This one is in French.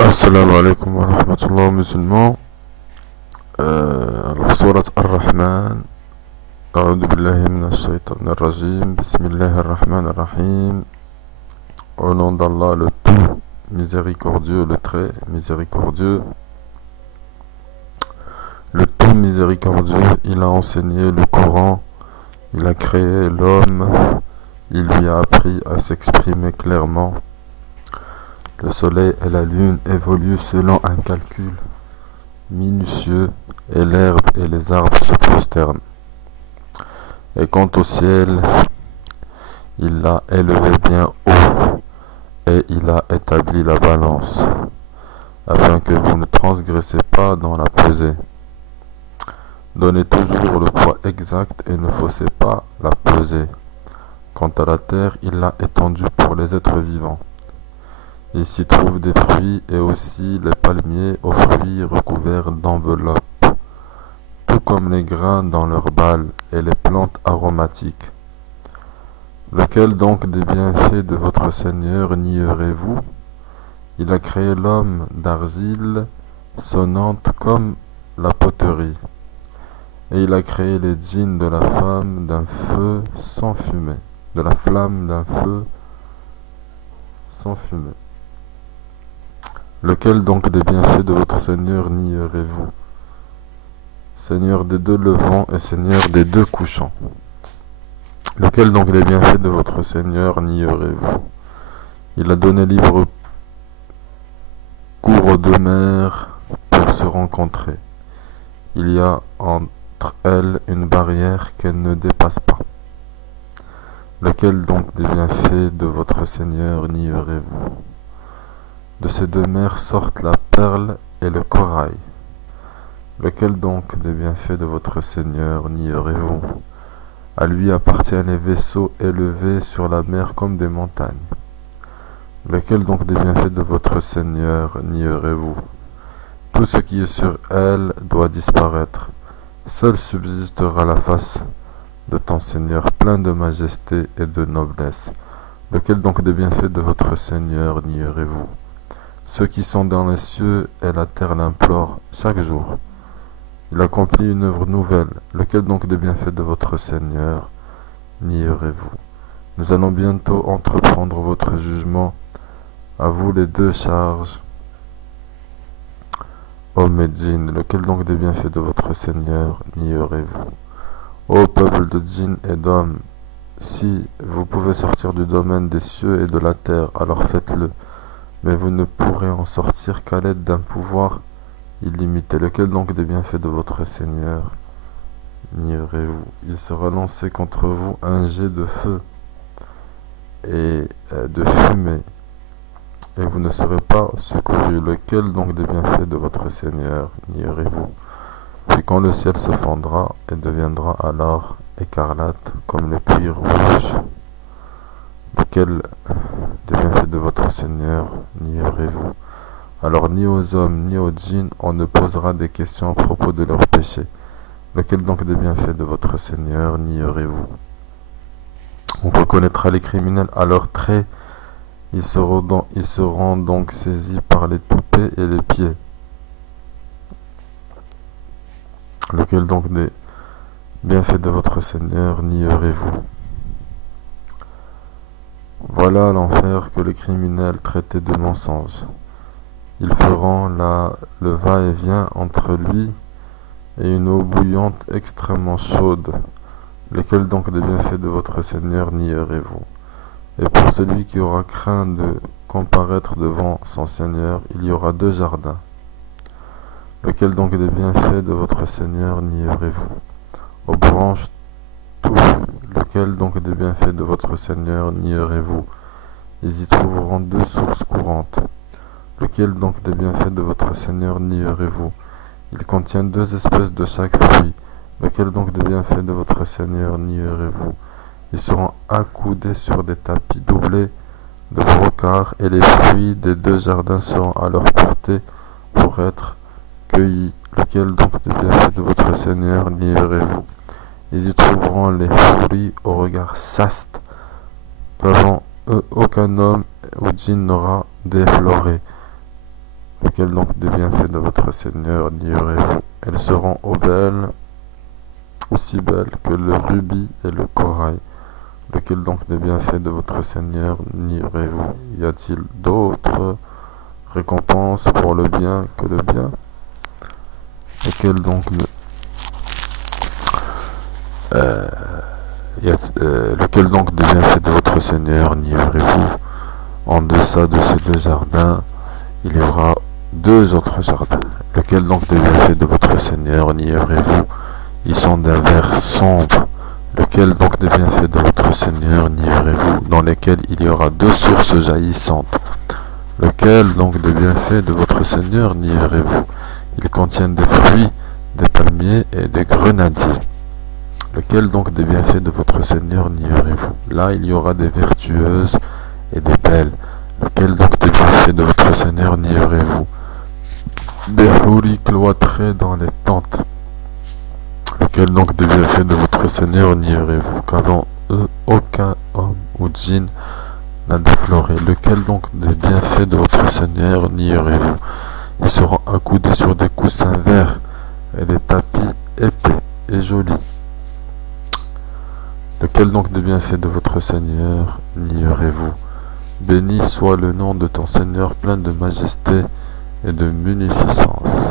Assalamu alaikum wa rahmatullah musulmans. Alors, Surat Ar-Rahman. A'udhu billahi minash shaitanir rajim. Bismillahir rahmanir rahim. Au nom d'Allah, le tout miséricordieux, le très miséricordieux. Le tout miséricordieux, il a enseigné le Coran, il a créé l'homme, il lui a appris à s'exprimer clairement. Le soleil et la lune évoluent selon un calcul minutieux et l'herbe et les arbres se prosternent. Et quant au ciel, il l'a élevé bien haut et il a établi la balance, afin que vous ne transgressez pas dans la pesée. Donnez toujours le poids exact et ne faussez pas la pesée. Quant à la terre, il l'a étendue pour les êtres vivants. Il s'y trouve des fruits et aussi les palmiers aux fruits recouverts d'enveloppes, tout comme les grains dans leurs balles et les plantes aromatiques. Lequel donc des bienfaits de votre Seigneur nierez-vous? Il a créé l'homme d'argile sonnante comme la poterie, et il a créé les djinns de la femme d'un feu sans fumée, de la flamme d'un feu sans fumée. Lequel donc des bienfaits de votre Seigneur nierez-vous? Seigneur des deux levants et Seigneur des deux couchants. Lequel donc des bienfaits de votre Seigneur nierez-vous? Il a donné libre cours aux deux mers pour se rencontrer. Il y a entre elles une barrière qu'elles ne dépassent pas. Lequel donc des bienfaits de votre Seigneur nierez-vous? De ces deux mers sortent la perle et le corail. Lequel donc des bienfaits de votre Seigneur nierez-vous? À lui appartiennent les vaisseaux élevés sur la mer comme des montagnes. Lequel donc des bienfaits de votre Seigneur nierez-vous? Tout ce qui est sur elle doit disparaître. Seule subsistera la face de ton Seigneur plein de majesté et de noblesse. Lequel donc des bienfaits de votre Seigneur nierez-vous? Ceux qui sont dans les cieux et la terre l'implorent chaque jour. Il accomplit une œuvre nouvelle. Lequel donc des bienfaits de votre Seigneur nierez-vous? Nous allons bientôt entreprendre votre jugement. À vous les deux charges, ô Médjinn. Lequel donc des bienfaits de votre Seigneur nierez-vous? Ô peuple de djinns et d'hommes, si vous pouvez sortir du domaine des cieux et de la terre, alors faites-le. Mais vous ne pourrez en sortir qu'à l'aide d'un pouvoir illimité. Lequel donc des bienfaits de votre Seigneur nierez-vous? Il sera lancé contre vous un jet de feu et de fumée, et vous ne serez pas secourus. Lequel donc des bienfaits de votre Seigneur nierez-vous? Puis quand le ciel se fendra et deviendra alors écarlate comme le cuir rouge, lequel des bienfaits de votre Seigneur nierez-vous? Alors ni aux hommes ni aux djinns on ne posera des questions à propos de leurs péchés. Lequel donc des bienfaits de votre Seigneur nierez-vous? On reconnaîtra les criminels à leurs traits. Ils seront donc saisis par les toupets et les pieds. Lequel donc des bienfaits de votre Seigneur nierez-vous? Voilà l'enfer que les criminels traitaient de mensonge. Ils feront le va-et-vient entre lui et une eau bouillante extrêmement chaude. Lesquels donc des bienfaits de votre Seigneur nierez-vous? Et pour celui qui aura craint de comparaître devant son Seigneur, il y aura deux jardins. Lequel donc des bienfaits de votre Seigneur nierez-vous? Aux branches touffues. Lequel donc des bienfaits de votre Seigneur nierez-vous? Ils y trouveront deux sources courantes. Lequel donc des bienfaits de votre Seigneur nierez-vous? Il contient deux espèces de chaque fruit. Lequel donc des bienfaits de votre Seigneur nierez-vous? Ils seront accoudés sur des tapis doublés de brocart, et les fruits des deux jardins seront à leur portée pour être cueillis. Lequel donc des bienfaits de votre Seigneur nierez-vous? Ils y trouveront les houris au regard chaste, qu'avant eux aucun homme ou djinn n'aura défloré. Lequel donc des bienfaits de votre Seigneur nierez-vous? Elles seront aussi belles que le rubis et le corail. Lequel donc des bienfaits de votre Seigneur nierez-vous? Y a-t-il d'autres récompenses pour le bien que le bien? Lequel donc lequel donc des bienfaits de votre Seigneur nierez-vous? En deçà de ces deux jardins, il y aura deux autres jardins. Lequel donc des bienfaits de votre Seigneur nierez-vous? Ils sont d'un vert sombre. Lequel donc des bienfaits de votre Seigneur nierez-vous? Dans lesquels il y aura deux sources jaillissantes. Lequel donc des bienfaits de votre Seigneur nierez-vous? Ils contiennent des fruits, des palmiers et des grenadiers. Lequel donc des bienfaits de votre Seigneur nierez-vous? Là, il y aura des vertueuses et des belles. Lequel donc des bienfaits de votre Seigneur nierez-vous? Des houris cloîtrés dans les tentes. Lequel donc des bienfaits de votre Seigneur nierez-vous? Qu'avant eux, aucun homme ou djinn n'a défloré. Lequel donc des bienfaits de votre Seigneur nierez-vous? Ils seront accoudés sur des coussins verts et des tapis épais et jolis. Lequel donc des bienfaits de votre Seigneur nierez-vous? Béni soit le nom de ton Seigneur plein de majesté et de munificence.